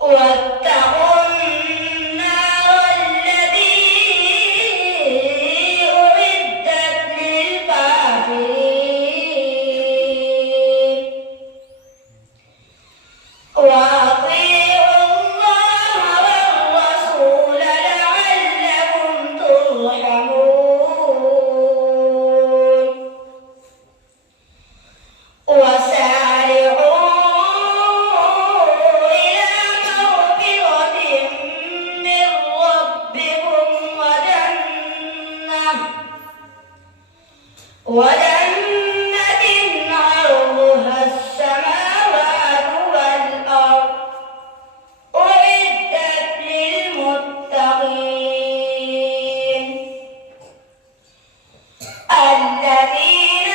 واتقوا النار التي أعدت للكافرين وأطيعوا الله والرسول لعلكم ترحمون وسارعوا إلى مغفرة من ربكم وجنة عرضها السماوات والأرض أعدت للمتقين الذين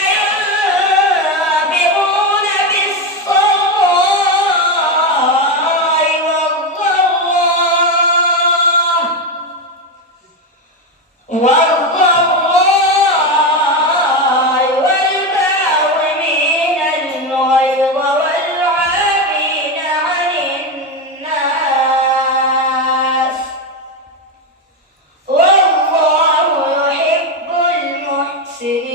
ينفقون في السراء والضراء والكاظمين الغيظ والعافين عن الناس والله يحب المحسنين.